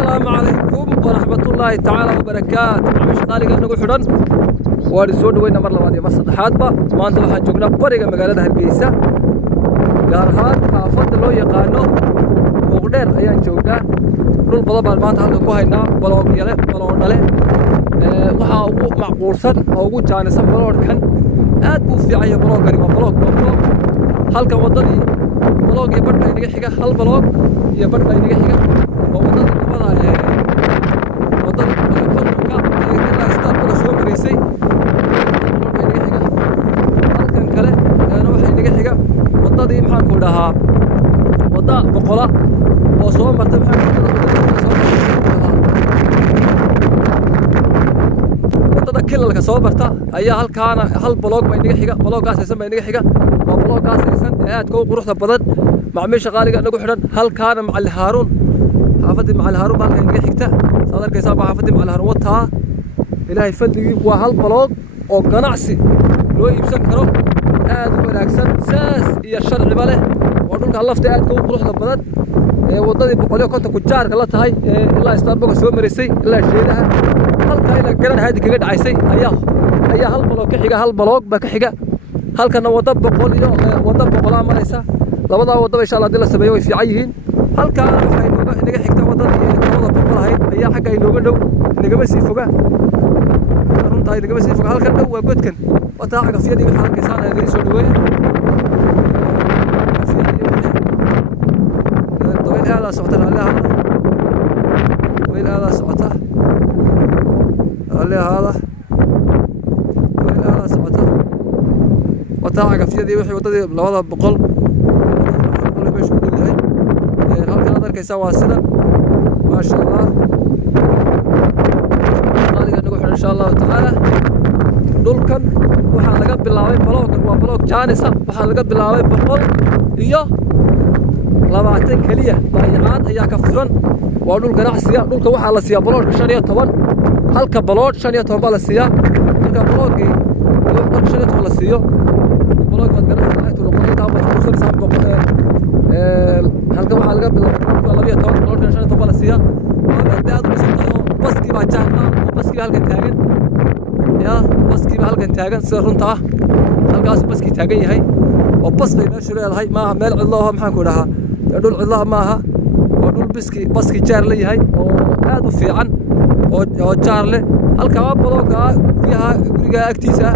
السلام عليكم ورحمة الله تعالى وبركاته. مش قالق أنو حرن وارسود وين مر لبادي مصد حادبة ما أنت واحد جوجنا بريقة مقالة هرقيسة قارهان حافظ لو يقانو وقدر أيان جوجنا نول بضبع ما أنت هذا كوهنا بلوغ يله بلوغ نله waxaa ugu macquulsan oo ugu jaanisan baloodkan aad buu fiican yahay baloogani waa baloog halka wadadii baloog iyo badh inaga xiga hal baloog iyo badh inaga xiga oo wadada labada wadada kontonka ilaa istaanbul soo mareysay baloog inaga xiga halkan kale waxa inaga xiga wadadii maxaan ku dhahaa wada boqola oo soo martay maxaan ku كلك صوبرتا أيها هالكان هالبلوج ما ينجح حاجة بلوج قاس يسمى ينجح حاجة وبلوج قاس يسمى تكون قروح بدن مع مش غالي قال نقول حرن هالكان مع الهارون حافظ مع الهارون ما ينجح حاجته صادر كيساب حافظ مع الهارون وتها إلى يفدي وهالبلوج أو قناعسي لو يبسم كرو ولكن ساس هي الشرع باله ونقول الله فتاة تكون قروح بدن وضدي بقولي كنت كجار قالت هاي الله يستربك سوى مريسي الله يشيلها halka ila garan haadi kaga dhacaysay ayaa hal baloog ka xiga hal baloog ba ka xiga halkana wada boqol iyo wada boqol amaraysa labada wada insha Allah dil sameeyo way fiican yihiin halka waxay inaga xigta wadada labada boqol ahayd ayaa xagga inooga dhow nagama sii foga runta ay nagama sii foga halkan dhow waa godkan wata xagga fiyadii waxa halkaysaan ay soo dhaweeyay dawil aada socota dawil aada socota هذا هذا سعته وتاعك في يدي وحي ودي لوضع بقل كل ما يشوف هاي هل هذا كيسوى سنة ما شاء الله قال نقول إن شاء الله تعالى دول كان وحنا قبل لاوي بلوك جانسة وحنا قبل لاوي بقل إياه لبعتين كلية بايعات أيها كفرن ودول كناعسيا دول كوحة لسيا بلوك شرية طبعا halka balood 15 baa la siiyaa marka baloogii marka 15 la siiyo baloog wad garanaysaa inta loo qaato ama soo saab halka waxa laga bilaabay 12 balood 15 baa la siiyaa hada aad u soo baskii baa jaana baskii halkan taagan baskii baa halkan taagan sida runta ah halkaas baskii taagan yahay oo bas bay meesha leedahay ma meel cidlo ah maxaan ku dhahaa dhul cidlo ma aha oo dhul baskii jaar la yahay oo aad u fiican oo jaarle halka baloogga guriga agtiisa